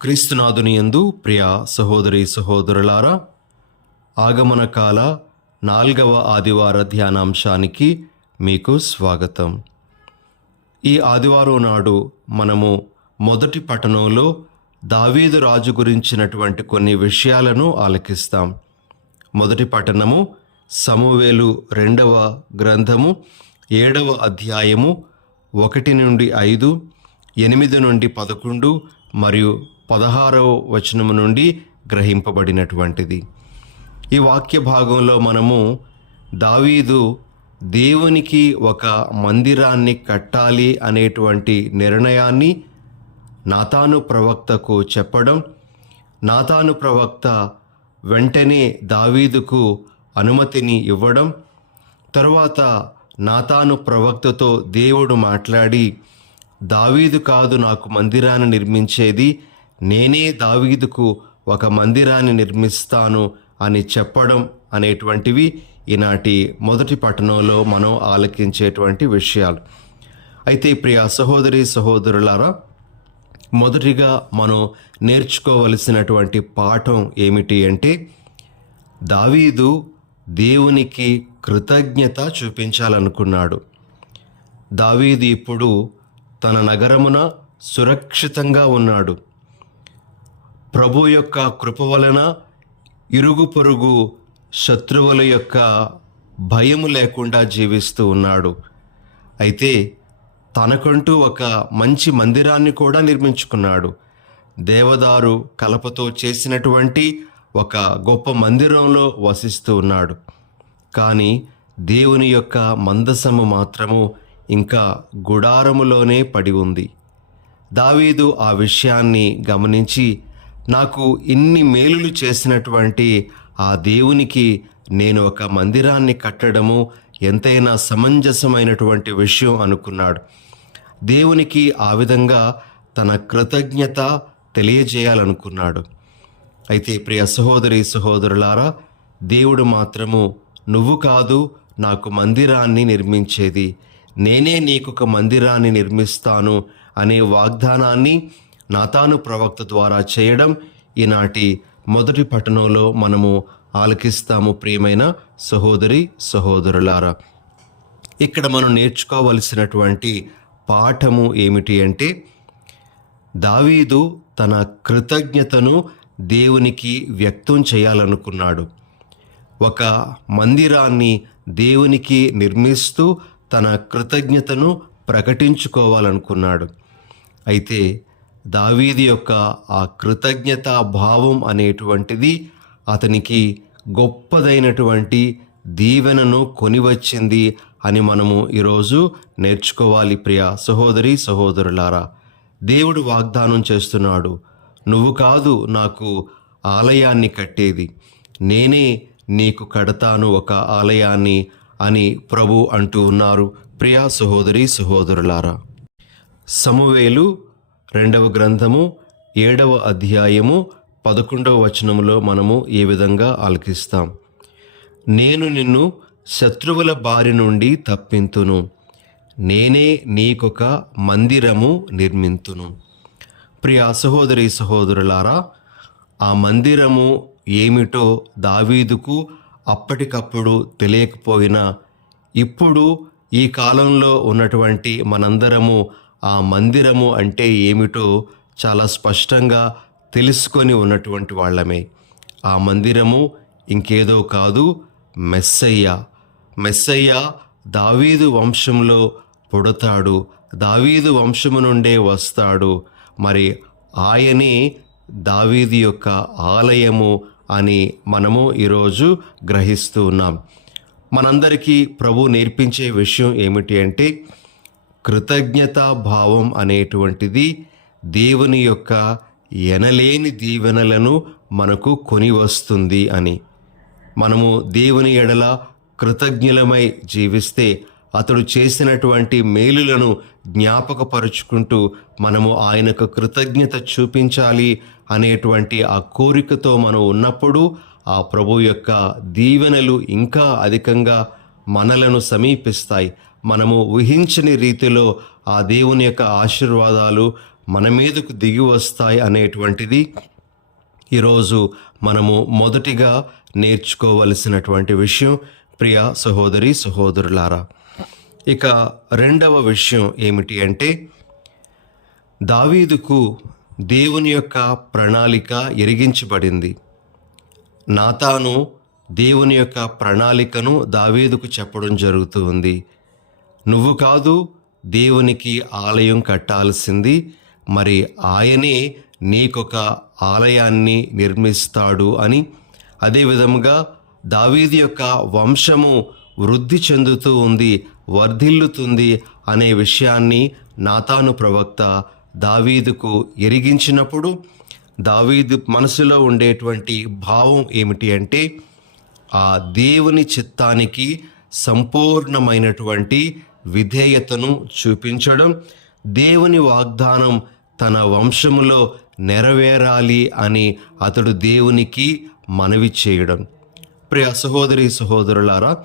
క్రీస్తునాథుని యందు ప్రియ సహోదరి సహోదరులారా ఆగమన కాల నాల్గవ ఆదివార ధ్యానాంశానికి మీకు స్వాగతం. ఈ ఆదివారం నాడు మనము మొదటి పట్టణంలో దావీదు రాజు గురించినటువంటి కొన్ని విషయాలను ఆలకిస్తాం. మొదటి పట్టణము సమూవేలు రెండవ గ్రంథము ఏడవ అధ్యాయము ఒకటి నుండి ఐదు ఎనిమిది నుండి పదకొండు మరియు పదహారవ వచనము నుండి గ్రహింపబడినటువంటిది. ఈ వాక్య భాగంలో మనము దావీదు దేవునికి ఒక మందిరాన్ని కట్టాలి అనేటువంటి నిర్ణయాన్ని నాతాను ప్రవక్తకు చెప్పడం నాతాను ప్రవక్త వెంటనే దావీదుకు అనుమతిని ఇవ్వడం తరువాత నాతాను ప్రవక్తతో దేవుడు మాట్లాడి దావీదు కాదు నాకు మందిరాన్ని నిర్మించేది నేనే దావీదుకు ఒక మందిరాన్ని నిర్మిస్తాను అని చెప్పడం అనేటువంటివి ఈనాటి మొదటి పట్టణంలో మనం ఆలకించేటువంటి విషయాలు. అయితే ప్రియ సహోదరి సహోదరులారా మొదటిగా మనం నేర్చుకోవలసినటువంటి పాఠం ఏమిటి అంటే దావీదు దేవునికి కృతజ్ఞత చూపించాలనుకున్నాడు. దావీదు ఇప్పుడు తన నగరమున సురక్షితంగా ఉన్నాడు. ప్రభు యొక్క కృప వలన ఇరుగు పొరుగు శత్రువుల యొక్క భయము లేకుండా జీవిస్తూ ఉన్నాడు. అయితే తనకంటూ ఒక మంచి మందిరాన్ని కూడా నిర్మించుకున్నాడు. దేవదారు కలపతో చేసినటువంటి ఒక గొప్ప మందిరంలో వసిస్తూ ఉన్నాడు. కానీ దేవుని యొక్క మందసము మాత్రము ఇంకా గుడారములోనే పడి ఉంది. దావీదు ఆ విషయాన్ని గమనించి నాకు ఇన్ని మేలులు చేసినటువంటి ఆ దేవునికి నేను ఒక మందిరాన్ని కట్టడము ఎంతైనా సమంజసమైనటువంటి విషయం అనుకున్నాడు. దేవునికి ఆ విధంగా తన కృతజ్ఞత తెలియజేయాలనుకున్నాడు. అయితే ప్రియ సహోదరి సహోదరులారా దేవుడు మాత్రము నువ్వు కాదు నాకు మందిరాన్ని నిర్మించేది. నేనే నీకు ఒక మందిరాన్ని నిర్మిస్తాను అనే వాగ్దానాన్ని నాతాను ప్రవక్త ద్వారా చేయడం ఈనాటి మొదటి పట్టణంలో మనము ఆలకిస్తాము ప్రియమైన సహోదరి సహోదరులారా. ఇక్కడ మనం నేర్చుకోవలసినటువంటి పాఠము ఏమిటి అంటే దావీదు తన కృతజ్ఞతను దేవునికి వ్యక్తం చేయాలనుకున్నాడు. ఒక మందిరాన్ని దేవునికి నిర్మిస్తూ తన కృతజ్ఞతను ప్రకటించుకోవాలనుకున్నాడు. అయితే దావీది యొక్క ఆ కృతజ్ఞతా భావం అనేటువంటిది అతనికి గొప్పదైనటువంటి దీవెనను కొనివచ్చింది అని మనము ఈరోజు నేర్చుకోవాలి ప్రియ సహోదరి సహోదరులారా. దేవుడు వాగ్దానం చేస్తున్నాడు నువ్వు కాదు నాకు ఆలయాన్ని కట్టేది. నేనే నీకు కడతాను ఒక ఆలయాన్ని అని ప్రభు అంటూ ఉన్నారు ప్రియా సహోదరి సహోదరులారా. సమవేలు రెండవ గ్రంథము ఏడవ అధ్యాయము పదకొండవ వచనములో మనము ఈ విధంగా ఆలకిస్తాం. నేను నిన్ను శత్రువుల బారి నుండి తప్పింతును. నేనే నీకొక మందిరము నిర్మింతును. ప్రియ సహోదరి సహోదరులారా ఆ మందిరము ఏమిటో దావీదుకు అప్పటికప్పుడు తెలియకపోయినా ఇప్పుడు ఈ కాలంలో ఉన్నటువంటి మనందరము ఆ మందిరము అంటే ఏమిటో చాలా స్పష్టంగా తెలుసుకొని ఉన్నటువంటి వాళ్ళమే. ఆ మందిరము ఇంకేదో కాదు మెస్సయ్య. మెస్సయ్య దావీదు వంశంలో పుడతాడు. దావీదు వంశము నుండే వస్తాడు. మరి ఆయనే దావీది యొక్క ఆలయము అని మనము ఈరోజు గ్రహిస్తూ ఉన్నాం. మనందరికీ ప్రభు నేర్పించే విషయం ఏమిటి అంటే కృతజ్ఞతా భావం అనేటువంటిది దేవుని యొక్క ఎనలేని దీవెనలను మనకు కొని వస్తుంది అని. మనము దేవుని ఎడల కృతజ్ఞులమై జీవిస్తే అతడు చేసినటువంటి మేలులను జ్ఞాపకపరుచుకుంటూ మనము ఆయనకు కృతజ్ఞత చూపించాలి అనేటువంటి ఆ కోరికతో మనం ఉన్నప్పుడు ఆ ప్రభు యొక్క దీవెనలు ఇంకా అధికంగా మనలను సమీపిస్తాయి. మనము ఊహించని రీతిలో ఆ దేవుని యొక్క ఆశీర్వాదాలు మన మీదకు దిగి వస్తాయి అనేటువంటిది ఈరోజు మనము మొదటిగా నేర్చుకోవలసినటువంటి విషయం. ప్రియ సహోదరి సహోదరులారా ఇక రెండవ విషయం ఏమిటి అంటే దావీదుకు దేవుని యొక్క ప్రణాళిక ఎరిగించబడింది. నాతాను దేవుని యొక్క ప్రణాళికను దావీదుకు చెప్పడం జరుగుతూ ఉంది. నువ్వు కాదు దేవునికి ఆలయం కట్టాల్సింది. మరి ఆయనే నీకొక ఆలయాన్ని నిర్మిస్తాడు అని. అదేవిధముగా దావీది యొక్క వంశము వృద్ధి చెందుతూ ఉంది వర్ధిల్లుతుంది అనే విషయాన్ని నాతాను ప్రవక్త దావీదుకు ఎరిగించినప్పుడు దావీదు మనసులో ఉండేటువంటి భావం ఏమిటి అంటే ఆ దేవుని చిత్తానికి సంపూర్ణమైనటువంటి విధేయతను చూపించడం దేవుని వాగ్దానం తన వంశములో నెరవేరాలి అని అతడు దేవునికి మనవి చేయడం. ప్రియ సహోదరి సహోదరులారా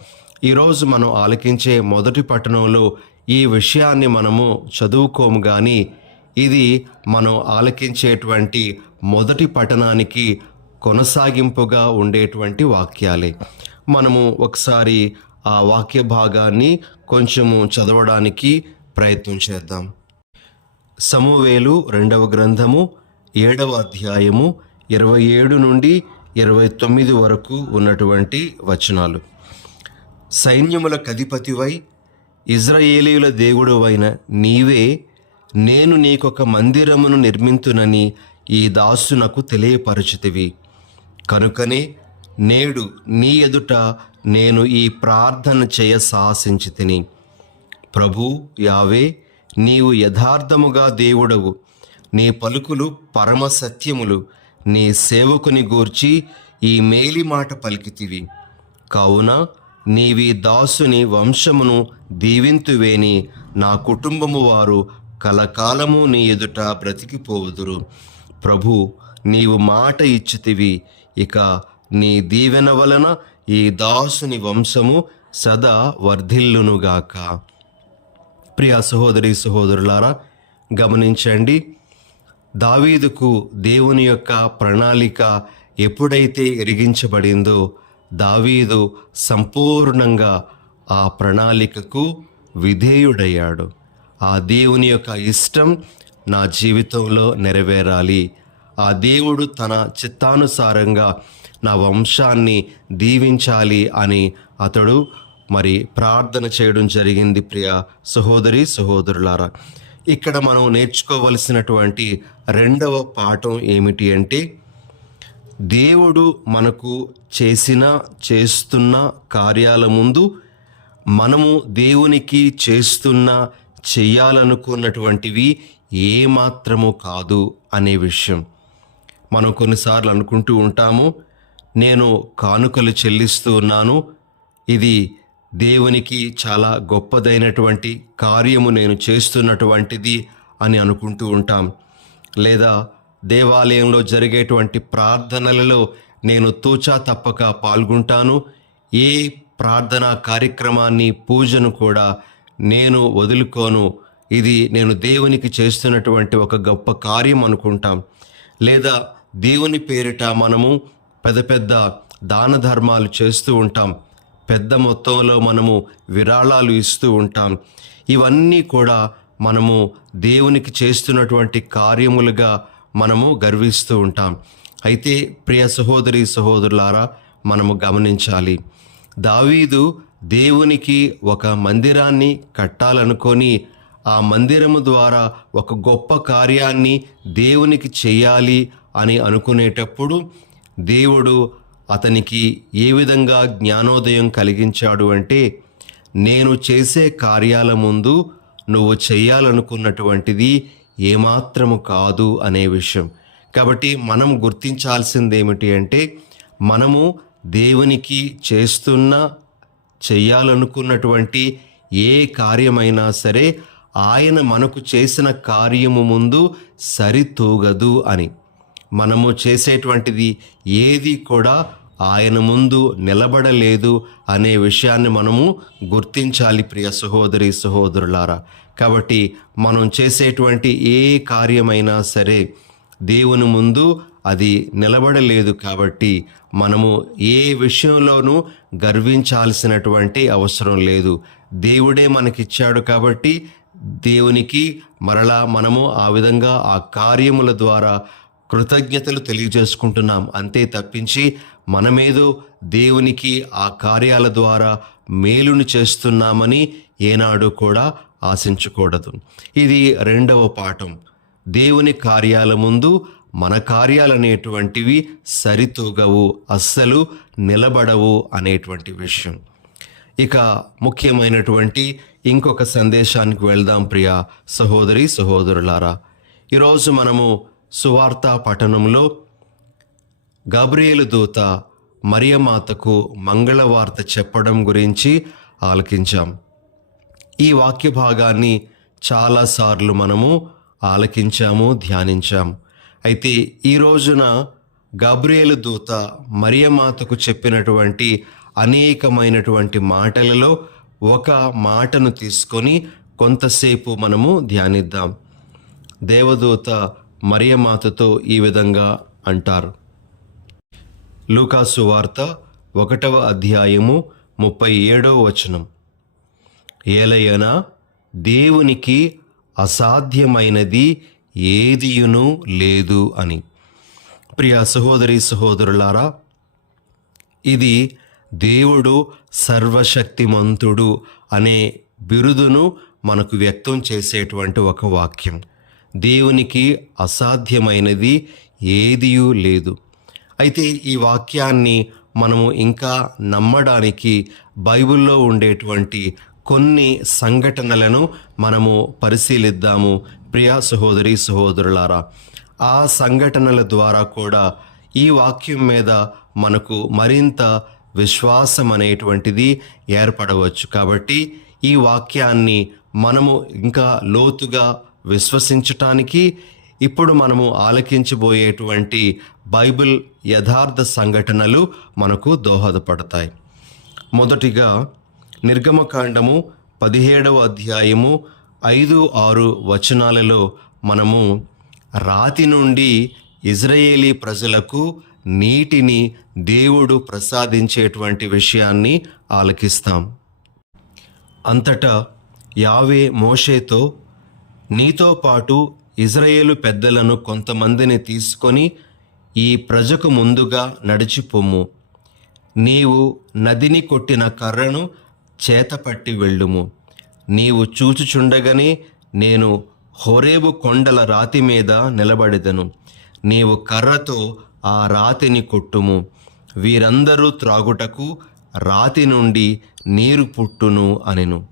ఈరోజు మనం ఆలకించే మొదటి పట్టణంలో ఈ విషయాన్ని మనము చదువుకోము కానీ ఇది మనం ఆలకించేటువంటి మొదటి పట్టణానికి కొనసాగింపుగా ఉండేటువంటి వాక్యాలే. మనము ఒకసారి ఆ వాక్య భాగాన్ని కొంచెము చదవడానికి ప్రయత్నం చేద్దాం. సమూవేలు రెండవ గ్రంథము ఏడవ అధ్యాయము ఇరవై ఏడు నుండి ఇరవై తొమ్మిది వరకు ఉన్నటువంటి వచనాలు. సైన్యముల కధిపతివై ఇజ్రాయేలీయుల దేవుడువైన నీవే నేను నీకొక మందిరమును నిర్మింతునని ఈ దాసునకు తెలియపరచితివి. కనుకనే నేడు నీ ఎదుట నేను ఈ ప్రార్థన చేయ సాహసించి తిని. ప్రభు యావే నీవు యథార్థముగా దేవుడవు. నీ పలుకులు పరమ సత్యములు. నీ సేవకుని గూర్చి ఈ మేలి మాట పలికితివి. కావున నీవి దాసుని వంశమును దీవింతువేని. నా కుటుంబము వారు కలకాలము నీ ఎదుట బ్రతికిపోవుదురు. ప్రభు నీవు మాట ఇచ్చితివి. ఇక నీ దీవెన వలన ఈ దాసుని వంశము సదా వర్ధిల్లునుగాక. ప్రియా సహోదరి సహోదరులారా గమనించండి దావీదుకు దేవుని యొక్క ప్రణాళిక ఎప్పుడైతే ఎరిగించబడిందో దావీదు సంపూర్ణంగా ఆ ప్రణాళికకు విధేయుడయ్యాడు. ఆ దేవుని యొక్క ఇష్టం నా జీవితంలో నెరవేరాలి. ఆ దేవుడు తన చిత్తానుసారంగా నా వంశాన్ని దీవించాలి అని అతడు మరి ప్రార్థన చేయడం జరిగింది ప్రియ సహోదరి సహోదరులారా. ఇక్కడ మనం నేర్చుకోవలసినటువంటి రెండవ పాఠం ఏమిటి అంటే దేవుడు మనకు చేసిన చేస్తున్న కార్యాల ముందు మనము దేవునికి చేస్తున్న చెయ్యాలనుకున్నటువంటివి ఏమాత్రము కాదు అనే విషయం. మనం కొన్నిసార్లు అనుకుంటూ ఉంటాము నేను కానుకలు చెల్లిస్తూ ఉన్నాను. ఇది దేవునికి చాలా గొప్పదైనటువంటి కార్యము నేను చేస్తున్నటువంటిది అని అనుకుంటూ ఉంటాం. లేదా దేవాలయంలో జరిగేటువంటి ప్రార్థనలలో నేను తూచా తప్పక పాల్గొంటాను. ఏ ప్రార్థనా కార్యక్రమాన్ని పూజను కూడా నేను వదులుకోను. ఇది నేను దేవునికి చేస్తున్నటువంటి ఒక గొప్ప కార్యం అనుకుంటాం. లేదా దేవుని పేరిట మనము పెద్ద పెద్ద దాన ధర్మాలు చేస్తూ ఉంటాం. పెద్ద మొత్తంలో మనము విరాళాలు ఇస్తూ ఉంటాం. ఇవన్నీ కూడా మనము దేవునికి చేస్తున్నటువంటి కార్యములుగా మనము గర్విస్తూ ఉంటాం. అయితే ప్రియ సహోదరి సహోదరులారా మనము గమనించాలి. దావీదు దేవునికి ఒక మందిరాన్ని కట్టాలనుకొని ఆ మందిరము ద్వారా ఒక గొప్ప కార్యాన్ని దేవునికి చేయాలి అని అనుకునేటప్పుడు దేవుడు అతనికి ఏ విధంగా జ్ఞానోదయం కలిగించాడు అంటే నేను చేసే కార్యాల ముందు నువ్వు చేయాలనుకున్నటువంటిది ఏమాత్రము కాదు అనే విషయం. కాబట్టి మనం గుర్తించాల్సింది ఏమిటి అంటే మనము దేవునికి చేస్తున్న చేయాలనుకున్నటువంటి ఏ కార్యమైనా సరే ఆయన మనకు చేసిన కార్యము ముందు సరితూగదు అని. మనము చేసేటువంటిది ఏది కూడా ఆయన ముందు నిలబడలేదు అనే విషయాన్ని మనము గుర్తించాలి ప్రియ సహోదరి సహోదరులారా. కాబట్టి మనం చేసేటువంటి ఏ కార్యమైనా సరే దేవుని ముందు అది నిలబడలేదు కాబట్టి మనము ఏ విషయంలోనూ గర్వించాల్సినటువంటి అవసరం లేదు. దేవుడే మనకిచ్చాడు కాబట్టి దేవునికి మరలా మనము ఆ విధంగా ఆ కార్యముల ద్వారా కృతజ్ఞతలు తెలియజేసుకుంటున్నాం. అంతే తప్పించి మనమేదో దేవునికి ఆ కార్యాల ద్వారా మేలును చేస్తున్నామని ఏనాడు కూడా ఆశించకూడదు. ఇది రెండవ పాఠం. దేవుని కార్యాల ముందు మన కార్యాలనేటువంటివి సరితూగవు అస్సలు నిలబడవు అనేటువంటి విషయం. ఇక ముఖ్యమైనటువంటి ఇంకొక సందేశానికి వెళ్దాం ప్రియ సహోదరి సహోదరులారా. ఈరోజు మనము సువార్త పఠనంలో గబ్రియేలు దూత మరియమాతకు మంగళవార్త చెప్పడం గురించి ఆలకించాం. ఈ వాక్య భాగాన్ని చాలాసార్లు మనము ఆలకించాము ధ్యానించాం. అయితే ఈ రోజున గబ్రియేలు దూత మరియమాతకు చెప్పినటువంటి అనేకమైనటువంటి మాటలలో ఒక మాటను తీసుకొని కొంతసేపు మనము ధ్యానిద్దాం. దేవదూత మరియమాతతో ఈ విధంగా అంటారు. లూకాసు వార్త ఒకటవ అధ్యాయము ముప్పై ఏడవ వచనం. ఏలయన దేవునికి అసాధ్యమైనది ఏదియును లేదు అని. ప్రియ సహోదరి సహోదరులారా ఇది దేవుడు సర్వశక్తిమంతుడు అనే బిరుదును మనకు వ్యక్తం చేసేటువంటి ఒక వాక్యం. దేవునికి అసాధ్యమైనది ఏదియూ లేదు. అయితే ఈ వాక్యాన్ని మనము ఇంకా నమ్మడానికి బైబిల్లో ఉండేటువంటి కొన్ని సంఘటనలను మనము పరిశీలిద్దాము. ప్రియా సహోదరి సహోదరులారా ఆ సంఘటనల ద్వారా కూడా ఈ వాక్యం మీద మనకు మరింత విశ్వాసం అనేటువంటిది ఏర్పడవచ్చు. కాబట్టి ఈ వాక్యాన్ని మనము ఇంకా లోతుగా విశ్వసించటానికి ఇప్పుడు మనము ఆలకించబోయేటువంటి బైబిల్ యథార్థ సంఘటనలు మనకు దోహదపడతాయి. మొదటిగా నిర్గమకాండము పదిహేడవ అధ్యాయము ఐదు ఆరు వచనాలలో మనము రాతి నుండి ఇజ్రాయేలీ ప్రజలకు నీటిని దేవుడు ప్రసాదించేటువంటి విషయాన్ని ఆలకిస్తాం. అంతటా యావే మోషేతో నీతో పాటు ఇజ్రాయేలు పెద్దలను కొంతమందిని తీసుకొని ఈ ప్రజకు ముందుగా నడిచిపొమ్ము నీవు నదిని కొట్టిన కర్రను చేతపట్టి వెళ్ళుము. నీవు చూచుచుండగానే నేను హొరేబు కొండల రాతి మీద నిలబడెదను. నీవు కర్రతో ఆ రాతిని కొట్టుము. వీరందరూ త్రాగుటకు రాతి నుండి నీరు పుట్టును అనెను.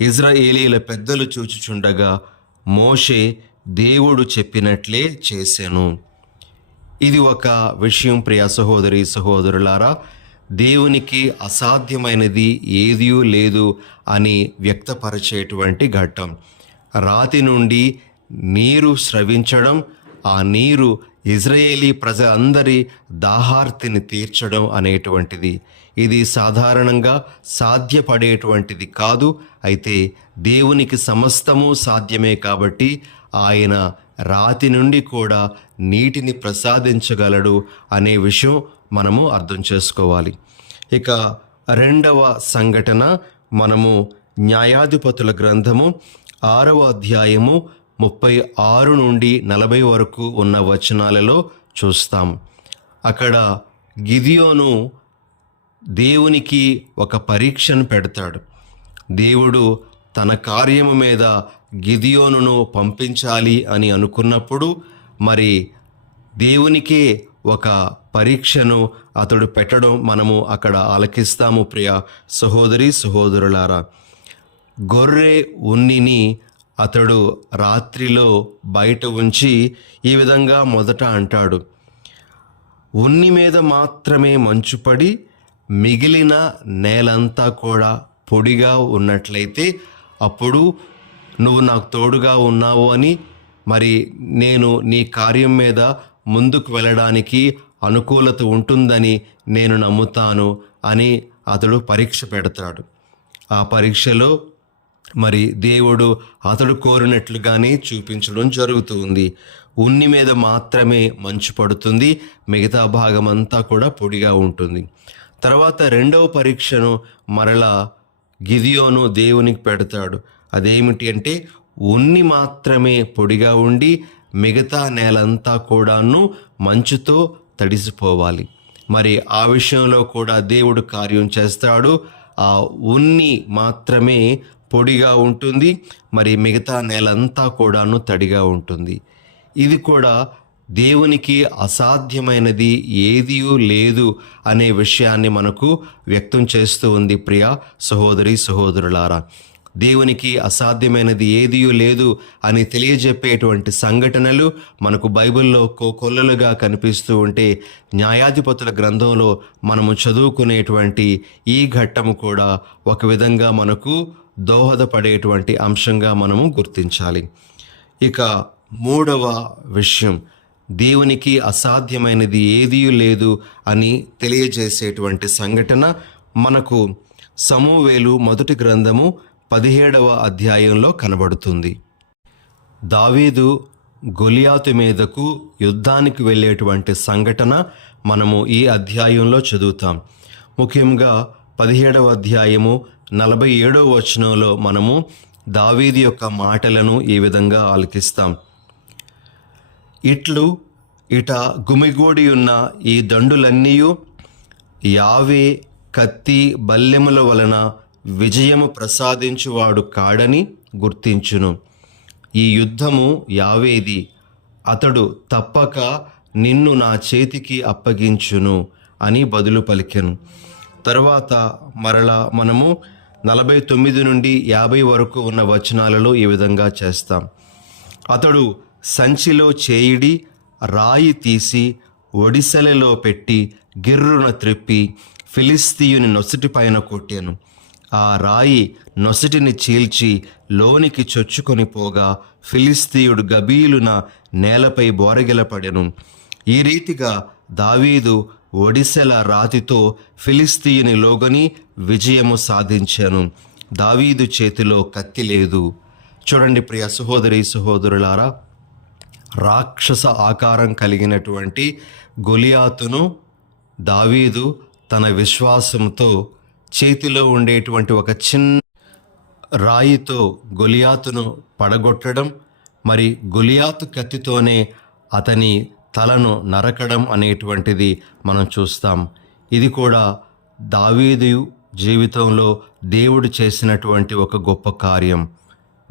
ఇజ్రాయేలీల పెద్దలు చూచుచుండగా మోషే దేవుడు చెప్పినట్లే చేశాను. ఇది ఒక విషయం ప్రియ సహోదరి సహోదరులారా. దేవునికి అసాధ్యమైనది ఏదీ లేదు అని వ్యక్తపరిచేటువంటి ఘట్టం. రాతి నుండి నీరు స్రవించడం ఆ నీరు ఇజ్రాయేలీ ప్రజలందరి దాహార్తిని తీర్చడం అనేటువంటిది. ఇది సాధారణంగా సాధ్యపడేటువంటిది కాదు. అయితే దేవునికి సమస్తము సాధ్యమే కాబట్టి ఆయన రాతి నుండి కూడా నీటిని ప్రసాదించగలడు అనే విషయం మనము అర్థం చేసుకోవాలి. ఇక రెండవ సంఘటన మనము న్యాయాధిపతుల గ్రంథము ఆరవ అధ్యాయము ముప్పై ఆరు నుండి నలభై వరకు ఉన్న వచనాలలో చూస్తాం. అక్కడ గిదియోను దేవునికి ఒక పరీక్షను పెడతాడు. దేవుడు తన కార్యము మీద గిదియోనును పంపించాలి అని అనుకున్నప్పుడు మరి దేవునికే ఒక పరీక్షను అతడు పెట్టడం మనము అక్కడ ఆలకిస్తాము ప్రియ సహోదరి సహోదరులారా. గొర్రె ఉన్నిని అతడు రాత్రిలో బయట ఉంచి ఈ విధంగా మొదట అంటాడు. ఉన్ని మీద మాత్రమే మంచుపడి మిగిలిన నేలంతా కూడా పొడిగా ఉన్నట్లయితే అప్పుడు నువ్వు నాకు తోడుగా ఉన్నావు అని మరి నేను నీ కార్యం మీద ముందుకు వెళ్ళడానికి అనుకూలత ఉంటుందని నేను నమ్ముతాను అని అతడు పరీక్ష పెడతాడు. ఆ పరీక్షలో మరి దేవుడు అతడు కోరినట్లుగానే చూపించడం జరుగుతుంది. ఉన్ని మీద మాత్రమే మంచు పడుతుంది. మిగతా భాగం అంతా కూడా పొడిగా ఉంటుంది. తర్వాత రెండవ పరీక్షను మరలా గిదియోను దేవునికి పెడతాడు. అదేమిటి అంటే ఉన్ని మాత్రమే పొడిగా ఉండి మిగతా నేలంతా కూడాను మంచుతో తడిసిపోవాలి. మరి ఆ విషయంలో కూడా దేవుడు కార్యం చేస్తాడు. ఆ ఉన్ని మాత్రమే పొడిగా ఉంటుంది. మరి మిగతా నేలంతా కూడాను తడిగా ఉంటుంది. ఇది కూడా దేవునికి అసాధ్యమైనది ఏదియూ లేదు అనే విషయాన్ని మనకు వ్యక్తం చేస్తూ ఉంది ప్రియ సహోదరి సహోదరులారా. దేవునికి అసాధ్యమైనది ఏదియూ లేదు అని తెలియజెప్పేటువంటి సంఘటనలు మనకు బైబిల్లో కోకొల్లలుగా కనిపిస్తూ ఉంటే న్యాయాధిపతుల గ్రంథంలో మనము చదువుకునేటువంటి ఈ ఘట్టము కూడా ఒక విధంగా మనకు దోహదపడేటువంటి అంశంగా మనము గుర్తించాలి. ఇక మూడవ విషయం దేవునికి అసాధ్యమైనది ఏదీ లేదు అని తెలియజేసేటువంటి సంఘటన మనకు సమూవేలు మొదటి గ్రంథము పదిహేడవ అధ్యాయంలో కనబడుతుంది. దావీదు గొలియాతు మీదకు యుద్ధానికి వెళ్ళేటువంటి సంఘటన మనము ఈ అధ్యాయంలో చదువుతాం. ముఖ్యంగా పదిహేడవ అధ్యాయము నలభై ఏడవ వచనంలో మనము దావీదు యొక్క మాటలను ఈ విధంగా ఆలకిస్తాం. ఇట్లు ఇట గుమిగూడి ఉన్న ఈ దండులన్నీయు యావే కత్తి బల్లెముల వలన విజయము ప్రసాదించువాడు కాడని గుర్తించును. ఈ యుద్ధము యావేది అతడు తప్పక నిన్ను నా చేతికి అప్పగించును అని బదులు పలికెను. తరువాత మరలా మనము నలభై తొమ్మిది నుండి యాభై వరకు ఉన్న వచనాలలో ఈ విధంగా చేస్తాం. అతడు సంచిలో చేయిడి రాయి తీసి ఒడిసెలలో పెట్టి గిర్రున త్రిప్పి ఫిలిస్తీయుని నొసటి పైన కొట్టాను. ఆ రాయి నొసటిని చీల్చి లోనికి చొచ్చుకొని పోగా ఫిలిస్తీయుడు గబీలున నేలపై బోరగిలపడెను ఈ రీతిగా దావీదు ఒడిసెల రాతితో ఫిలిస్తీయుని లోగని విజయము సాధించాను. దావీదు చేతిలో కత్తి లేదు. చూడండి ప్రియ సహోదరి సహోదరులారా రాక్షస ఆకారం కలిగినటువంటి గొలియాతును దావీదు తన విశ్వాసంతో చేతిలో ఉండేటువంటి ఒక చిన్న రాయితో గొలియాతును పడగొట్టడం మరి గొలియాతు కత్తితోనే అతని తలను నరకడం అనేటువంటిది మనం చూస్తాం. ఇది కూడా దావీదు జీవితంలో దేవుడు చేసినటువంటి ఒక గొప్ప కార్యం.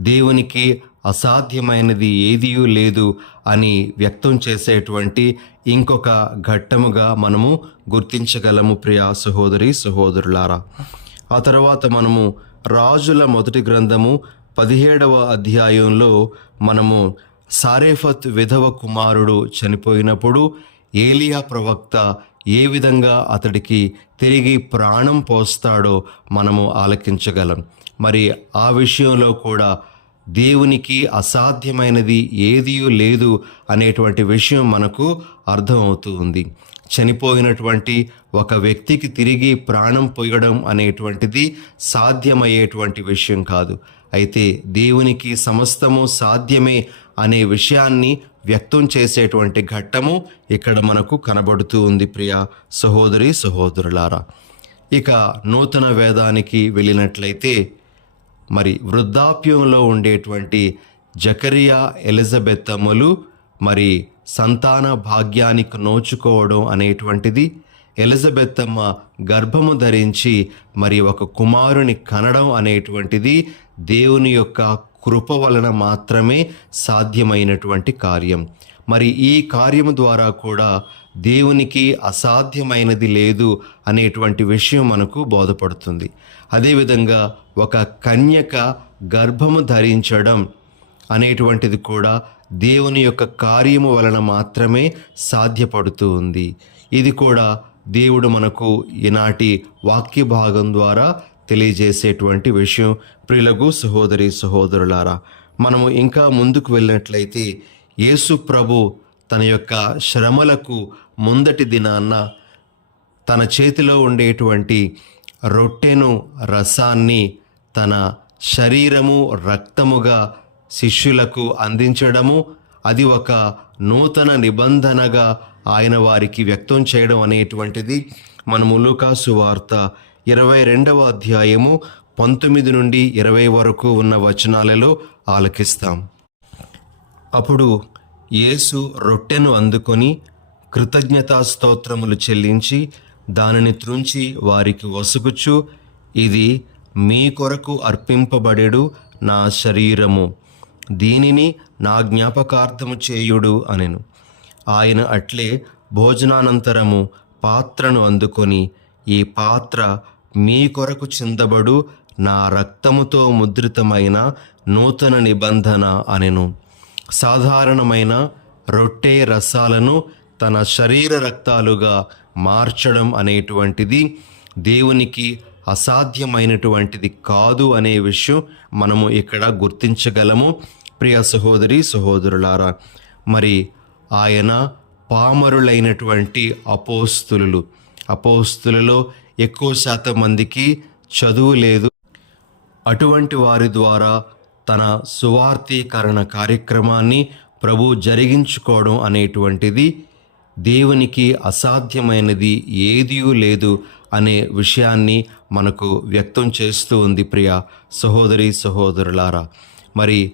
దేవునికి అసాధ్యమైనది ఏదీ లేదు అని వ్యక్తం చేసేటువంటి ఇంకొక ఘట్టముగా మనము గుర్తించగలము ప్రియా సహోదరి సహోదరులారా. ఆ తర్వాత మనము రాజుల మొదటి గ్రంథము పదిహేడవ అధ్యాయంలో మనము సారేఫత్ విధవ కుమారుడు చనిపోయినప్పుడు ఏలియా ప్రవక్త ఏ విధంగా అతడికి తిరిగి ప్రాణం పోస్తాడో మనము ఆలకించగలం. మరి ఆ విషయంలో కూడా దేవునికి అసాధ్యమైనది ఏదియూ లేదు అనేటువంటి విషయం మనకు అర్థమవుతూ ఉంది చనిపోయినటువంటి ఒక వ్యక్తికి తిరిగి ప్రాణం పొయ్యడం అనేటువంటిది సాధ్యమయ్యేటువంటి విషయం కాదు. అయితే దేవునికి సమస్తము సాధ్యమే అనే విషయాన్ని వ్యక్తం చేసేటువంటి ఘట్టము ఇక్కడ మనకు కనబడుతూ ఉంది ప్రియ సహోదరి సహోదరులారా. ఇక నూతన వేదానికి వెళ్ళినట్లయితే మరి వృద్ధాప్యంలో ఉండేటువంటి జకరియా ఎలిజబెత్తమ్మలు మరి సంతాన భాగ్యానికి నోచుకోవడం అనేటువంటిది. ఎలిజబెత్తమ్మ గర్భము ధరించి మరి ఒక కుమారుని కనడం అనేటువంటిది దేవుని యొక్క కృప వలన మాత్రమే సాధ్యమైనటువంటి కార్యం. మరి ఈ కార్యము ద్వారా కూడా దేవునికి అసాధ్యమైనది లేదు అనేటువంటి విషయం మనకు బోధపడుతుంది. అదేవిధంగా ఒక కన్యక గర్భము ధరించడం అనేటువంటిది కూడా దేవుని యొక్క కార్యము వలన మాత్రమే సాధ్యపడుతూ ఉంది ఇది కూడా దేవుడు మనకు ఈనాటి వాక్య భాగం ద్వారా తెలియజేసేటువంటి విషయం. ప్రిలగు సహోదరి సహోదరులారా మనము ఇంకా ముందుకు వెళ్ళినట్లయితే యేసు ప్రభు తన యొక్క శ్రమలకు ముందటి దినాన్న తన చేతిలో ఉండేటువంటి రొట్టెను రసాన్ని తన శరీరము రక్తముగా శిష్యులకు అందించడము అది ఒక నూతన నిబంధనగా ఆయన వారికి వ్యక్తం చేయడం అనేటువంటిది మనము లూకాసు వార్త ఇరవై రెండవ అధ్యాయము పంతొమ్మిది నుండి ఇరవై వరకు ఉన్న వచనాలలో ఆలకిస్తాం. అప్పుడు యేసు రొట్టెను అందుకొని కృతజ్ఞతా స్తోత్రములు చెల్లించి దానిని త్రుంచి వారికి వసుగుచు. ఇది మీ కొరకు అర్పింపబడెడు నా శరీరము. దీనిని నా జ్ఞాపకార్థము చేయుడు అనెను. ఆయన అట్లే భోజనానంతరము పాత్రను అందుకొని ఈ పాత్ర మీ కొరకు చిందబడు నా రక్తముతో ముద్రితమైన నూతన నిబంధన అనెను. సాధారణమైన రొట్టె రసాలను తన శరీర రక్తాలుగా మార్చడం అనేటువంటిది దేవునికి అసాధ్యమైనటువంటిది కాదు అనే విషయం మనము ఇక్కడ గుర్తించగలము. ప్రియ సహోదరి సహోదరులారా మరి ఆయన పామరులైనటువంటి అపోస్తులు. అపోస్తులలో ఎక్కువ శాతం మందికి చదువు లేదు. అటువంటి వారి ద్వారా తన సువార్తీకరణ కార్యక్రమాన్ని ప్రభు జరిగించుకోవడం అనేటువంటిది దేవునికి అసాధ్యమైనది ఏదీ లేదు అనే విషయాన్ని మనకు వ్యక్తం చేస్తూ ఉంది ప్రియ సహోదరి సహోదరులారా. మరి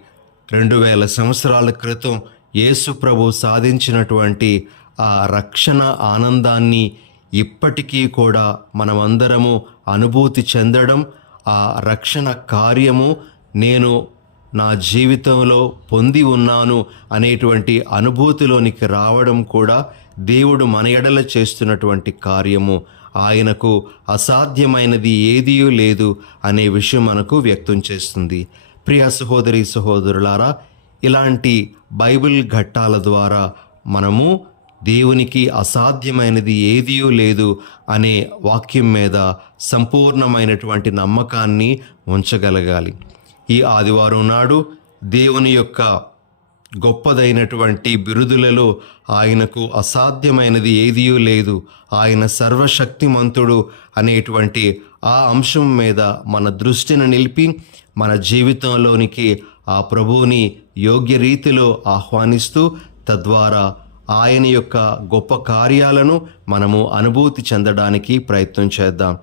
రెండు వేల సంవత్సరాల క్రితం యేసు ప్రభు సాధించినటువంటి ఆ రక్షణ ఆనందాన్ని ఇప్పటికీ కూడా మనమందరము అనుభూతి చెందడం ఆ రక్షణ కార్యము నేను నా జీవితంలో పొంది ఉన్నాను అనేటువంటి అనుభూతిలోనికి రావడం కూడా దేవుడు మన ఎడల చేస్తున్నటువంటి కార్యము ఆయనకు అసాధ్యమైనది ఏదీ లేదు అనే విషయం మనకు వ్యక్తం చేస్తుంది. ప్రియ సహోదరి సహోదరులారా ఇలాంటి బైబిల్ ఘట్టాల ద్వారా మనము దేవునికి అసాధ్యమైనది ఏదీ లేదు అనే వాక్యం మీద సంపూర్ణమైనటువంటి నమ్మకాన్ని ఉంచగలగాలి. ఈ ఆదివారం నాడు దేవుని యొక్క గొప్పదైనటువంటి బిరుదులలో ఆయనకు అసాధ్యమైనది ఏదీ లేదు. ఆయన సర్వశక్తిమంతుడు అనేటువంటి ఆ అంశం మీద మన దృష్టిని నిలిపి మన జీవితంలోనికి ఆ ప్రభువుని యోగ్య రీతిలో ఆహ్వానిస్తూ తద్వారా ఆయన యొక్క గొప్ప కార్యాలను మనము అనుభూతి చెందడానికి ప్రయత్నం చేద్దాం.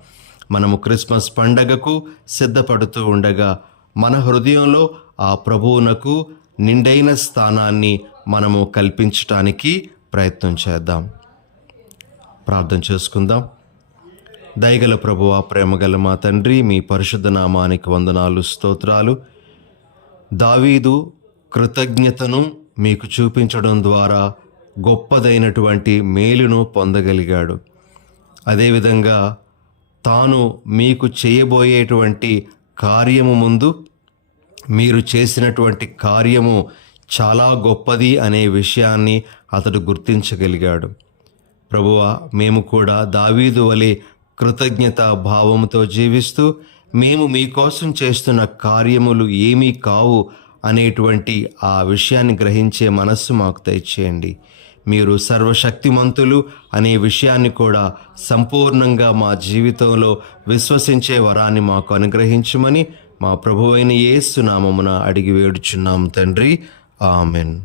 మనము క్రిస్మస్ పండగకు సిద్ధపడుతూ ఉండగా మన హృదయంలో ఆ ప్రభువునకు నిండైన స్థానాన్ని మనము కల్పించటానికి ప్రయత్నం చేద్దాం. ప్రార్థన చేసుకుందాం. దయగల ప్రభువ ప్రేమగల మా తండ్రి మీ పరిశుద్ధ నామానికి వందనాలు స్తోత్రాలు. దావీదు కృతజ్ఞతను మీకు చూపించడం ద్వారా గొప్పదైనటువంటి మేలును పొందగలిగాడు. అదేవిధంగా తాను మీకు చేయబోయేటువంటి కార్యము ముందు మీరు చేసినటువంటి కార్యము చాలా గొప్పది అనే విషయాన్ని అతడు గుర్తించగలిగాడు. ప్రభువా మేము కూడా దావీదు వలె కృతజ్ఞత భావముతో జీవిస్తూ మేము మీకోసం చేస్తున్న కార్యములు ఏమీ కావు అనేటువంటి ఆ విషయాన్ని గ్రహించే మనస్సు మాకు దయచేయండి. మీరు సర్వశక్తిమంతులు అనే విషయాన్ని కూడా సంపూర్ణంగా మా జీవితంలో విశ్వసించే వరాన్ని మాకు అనుగ్రహించమని మా ప్రభువైన యేసు నామమున అడిగి వేడుచున్నాం తండ్రి. ఆమెన్.